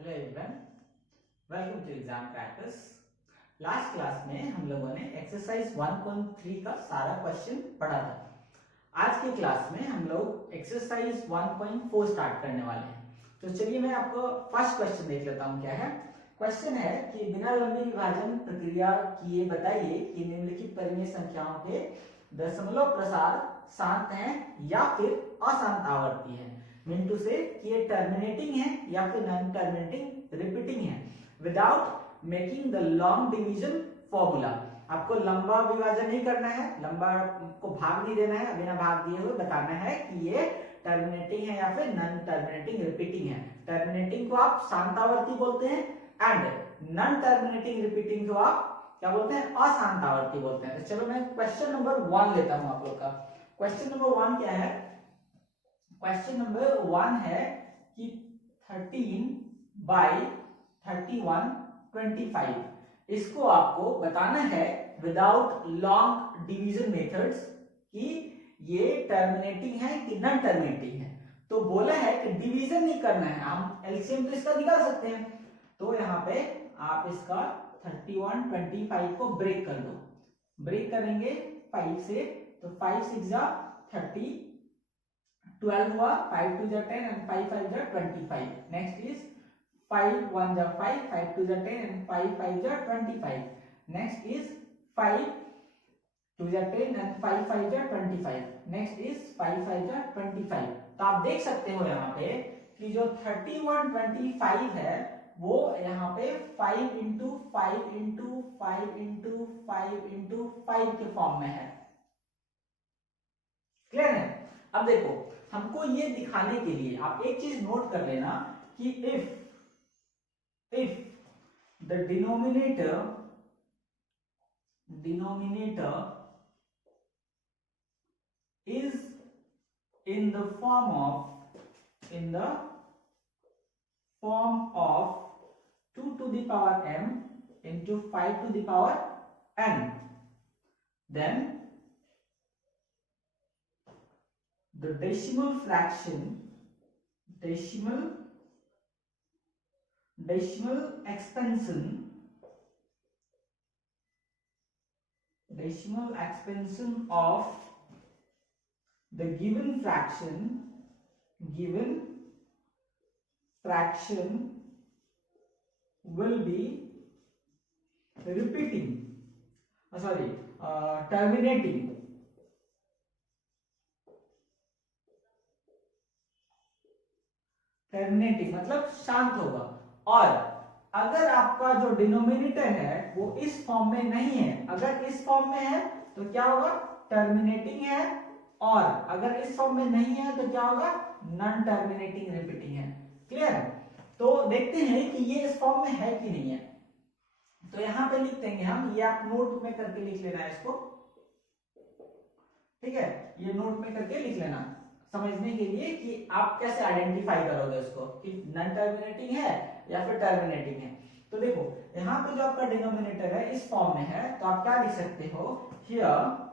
Hello everyone, welcome to exam crackers. Last class में हम लोगों ने एक्सरसाइज 1.3 का सारा क्वेश्चन पढ़ा था। आज की क्लास में हम लोग एक्सरसाइज 1.4 स्टार्ट करने वाले हैं। तो चलिए मैं आपको फर्स्ट क्वेश्चन देख लेता हूं। क्या है क्वेश्चन? है कि बिना लंबी विभाजन प्रक्रिया की ये बताइए कि निम्नलिखित परिमेय संख्याओं के दशमलव प्रसार शांत है या फिर अशांत आवर्ती है। मीन से कि ये टर्मिनेटिंग है या फिर नॉन टर्मिनेटिंग रिपीटिंग है without making the long division formula. आपको लंबा विभाजन नहीं करना है, लंबा को भाग नहीं देना है, बिना भाग दिए हुए बताना है कि ये टर्मिनेटिंग है या फिर नॉन टर्मिनेटिंग रिपीटिंग है। टर्मिनेटिंग को आप शांतावर्ती बोलते हैं एंड नॉन टर्मिनेटिंग रिपीटिंग को आप क्या बोलते हैं? अशांत आवर्ती बोलते हैं। तो चलो मैं क्वेश्चन नंबर 1 लेता हूं आप लोग का। क्वेश्चन नंबर 1 क्या है? क्वेश्चन नंबर 1 है कि 13 बाई 31 25 इसको आपको बताना है विदाउट लॉन्ग डिवीजन मेथड्स कि ये टर्मिनेटिंग है कि नॉन टर्मिनेटिंग है। तो बोला है कि डिवीजन नहीं करना है, हम एलसीएम तो इसका निकाल सकते हैं। तो यहाँ पे आप इसका 31 25 को ब्रेक कर दो। ब्रेक करेंगे 5 से, तो 5 6 जा 30, 12 हुआ, 5 2 जा 10 and 5 5 जा 25। नेक्स्ट इज 5 1 जा 5, 5 2 जा 10 and 5 5 जा 25। नेक्स्ट इज 5 2 जा 10 and 5 5 जा 25। नेक्स्ट इज 5 5 जा 25। तो आप देख सकते हो यहाँ पे कि जो 31 25 है वो यहाँ पे 5 इंटू 5 इंटू 5 इंटू 5 इंटू 5 के फॉर्म में है। क्लियर है? अब देखो, हमको ये दिखाने के लिए आप एक चीज नोट कर लेना कि if the denominator is in the form of 2 to the power m into 5 to the power n, then the decimal fraction, decimal expansion of the given fraction will be terminating मतलब शांत होगा। और अगर आपका जो डिनोमिनेटर है वो इस फॉर्म में नहीं है, अगर इस फॉर्म में है तो क्या होगा? टर्मिनेटिंग है। और अगर इस फॉर्म में नहीं है तो क्या होगा? नॉन टर्मिनेटिंग रिपीटिंग है। क्लियर? तो देखते हैं कि ये इस फॉर्म में है कि नहीं है। तो यहां पे लिख देंगे हम, ये आप नोट में करके लिख लेना है इसको। ठीक है, ये नोट में करके लिख लेना समझने के लिए कि आप कैसे आइडेंटिफाई करोगे उसको कि नॉन टर्मिनेटिंग है या फिर टर्मिनेटिंग है। तो देखो यहाँ पे जो आपका डिनोमिनेटर है इस फॉर्म में है, तो आप क्या लिख सकते हो? Here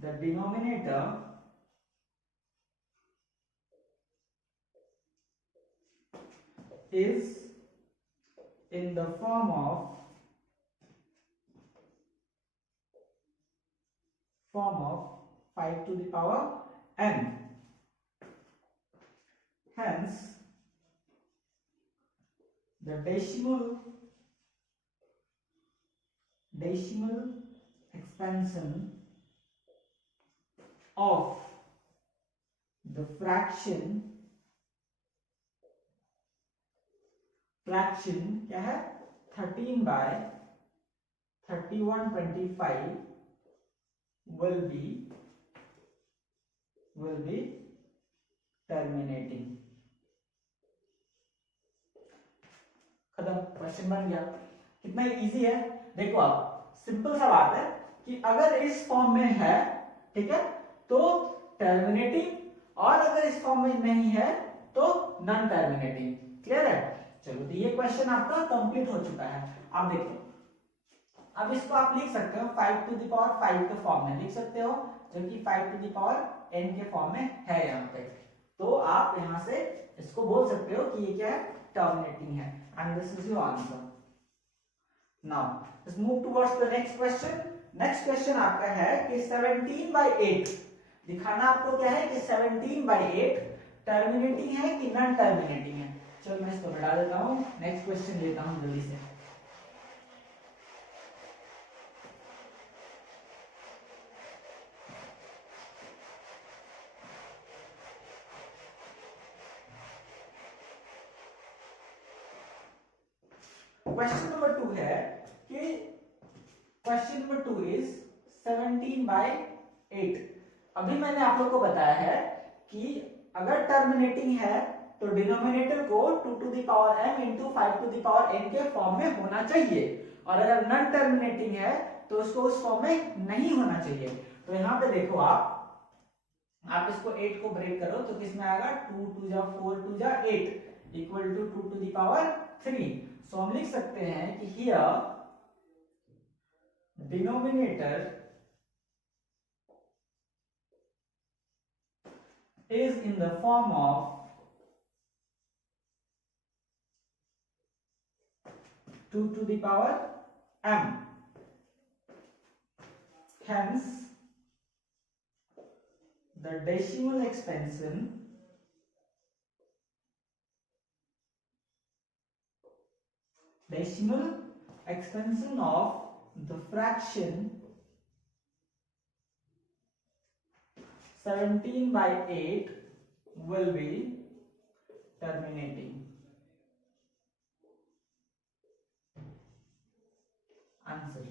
the denominator is in the form of 5 to the power n, hence the decimal expansion of the fraction क्या है? 13 by 31 25 will be terminating। खत्म, क्वेश्चन बन गया। कितना इजी है देखो। आप सिंपल सा बात है कि अगर इस फॉर्म में है, ठीक है, तो टर्मिनेटिंग, और अगर इस फॉर्म में नहीं है तो नॉन टर्मिनेटिंग। क्लियर है? चलो, तो ये क्वेश्चन आपका कंप्लीट हो चुका है। अब देखो, अब इसको आप लिख सकते हो 5 to the power 5 के फॉर्म में लिख सकते हो, जो कि 5 to the power n के फॉर्म में है यहाँ पे। तो आप यहां से इसको बोल सकते हो कि ये क्या है, टर्मिनेटिंग है, and this is your answer. Now let's move towards the next question. Next question आपका है कि 17/8 दिखाना आपको क्या है कि 17/8 टर्मिनेटिंग है कि नॉन टर्मिनेटिंग है। चलो मैं इसको हटा देता हूं, नेक्स्ट क्वेश्चन लेता हूं जल्दी से। क्वेश्चन नंबर 2 है कि क्वेश्चन नंबर 2 इज 17/8। अभी मैंने आप लोग को बताया है कि अगर टर्मिनेटिंग है तो डिनोमिनेटर को 2 to the power m into 5 to the power n के फॉर्म में होना चाहिए, और अगर नॉन टर्मिनेटिंग है तो उसको उस फॉर्म में नहीं होना चाहिए। तो यहाँ पे देखो आप इसको 8 को ब्रेक करो तो किसमें आएगा, 2 2 जा 4 2 जा 8 equal to 2 to the power 3। So हम लिख सकते हैं कि here denominator is in the form of 2 to the power m, hence the decimal expansion of the fraction 17/8 will be terminating। Answer.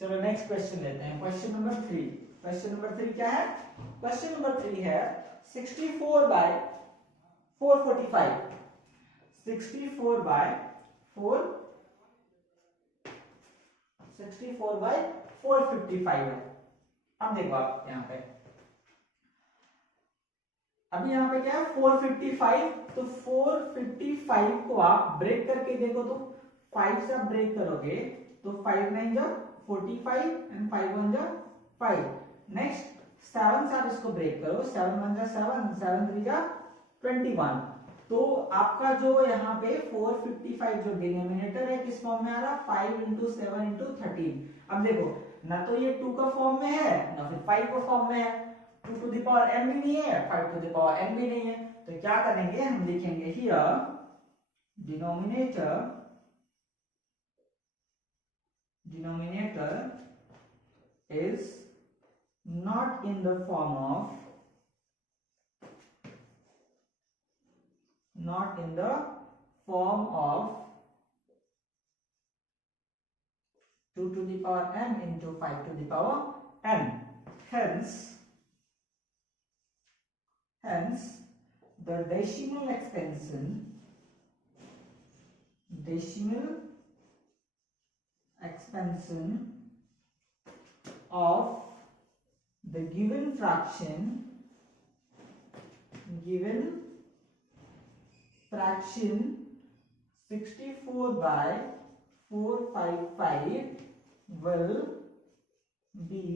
चलो नेक्स्ट क्वेश्चन लेते हैं, क्वेश्चन नंबर 3। क्वेश्चन नंबर 3 क्या है, क्वेश्चन नंबर 3 है 64/445। 64/455 है। अब देखो आप यहाँ पे, अभी यहाँ पे क्या है 455, तो 455 को आप ब्रेक करके देखो तो 5 से आप ब्रेक करोगे तो 5 9 जा 45 एंड 5 1 जा 5। नेक्स्ट 7 से आप इसको ब्रेक करो, 7 1 जा 7 7 3 जा 21। तो आपका जो यहाँ पे 455 जो डिनोमिनेटर है किस फॉर्म में आ रहा, 5 into 7 into 13। अब देखो ना तो ये 2 का फॉर्म में है ना फिर 5 का फॉर्म में है, 2 to the power m भी नहीं है, 5 to the power n भी नहीं है। तो क्या करेंगे, हम लिखेंगे here denominator is not in the form of 2 to the power m into 5 to the power n, hence the decimal expansion of the given fraction 64/455 will be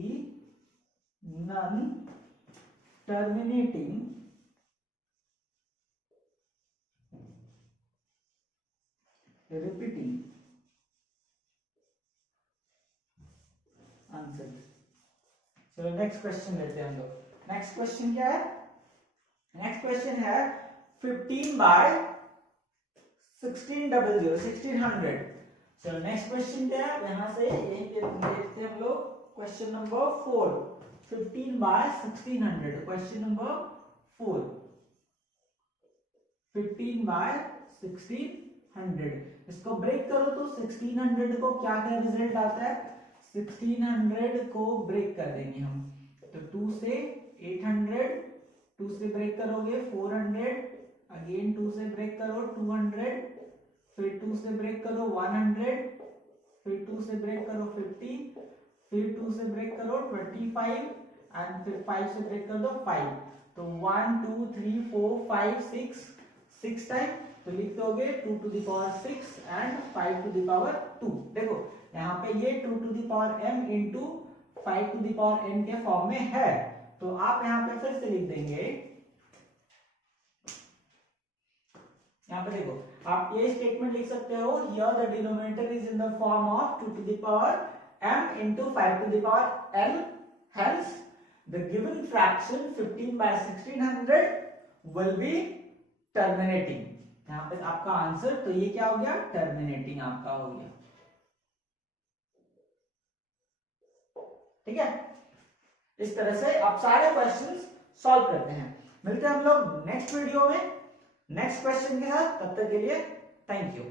non-terminating repeating। Answer. चलो next question लेते हैं हम लोग। Next question क्या है, next question है 15/1600। चलो next question क्या है, यहां से यहीं पे देखते हैं हम लोग क्वेश्चन नंबर 4। 15/1600 question number 4। 15/1600 इसको ब्रेक करो तो 1600 को क्या क्या रिजल्ट आता है, 1600 को ब्रेक कर देंगे हम तो 2 से 800, 2 से ब्रेक करोगे 400, अगेन 2 से ब्रेक करो 200, फिर 2 से ब्रेक करो 100, फिर 2 से ब्रेक करो 50, फिर 2 से ब्रेक करो 25 एंड फिर 5 से ब्रेक कर दो 5। तो 1 2 3 4 5 6 टाइम, तो लिख दोगे 2 to the power 6 and 5 to the power 2। देखो यहाँ पे ये 2 to the power m into 5 to the power n के फॉर्म में है, तो आप यहाँ पे फिर से लिख देंगे यहाँ पे देखो, आप ये स्टेटमेंट लिख सकते हो, here the denominator is in the form of 2 to the power m into 5 to the power l, hence the given fraction 15 by 1600 will be terminating। यहाँ पे आपका आंसर, तो ये क्या हो गया, टर्मिनेटिंग आपका हो गया। ठीक है, इस तरह से आप सारे क्वेश्चंस सॉल्व करते हैं। मिलते हैं हम लोग नेक्स्ट वीडियो में नेक्स्ट क्वेश्चन के साथ, तब तक के लिए थैंक यू।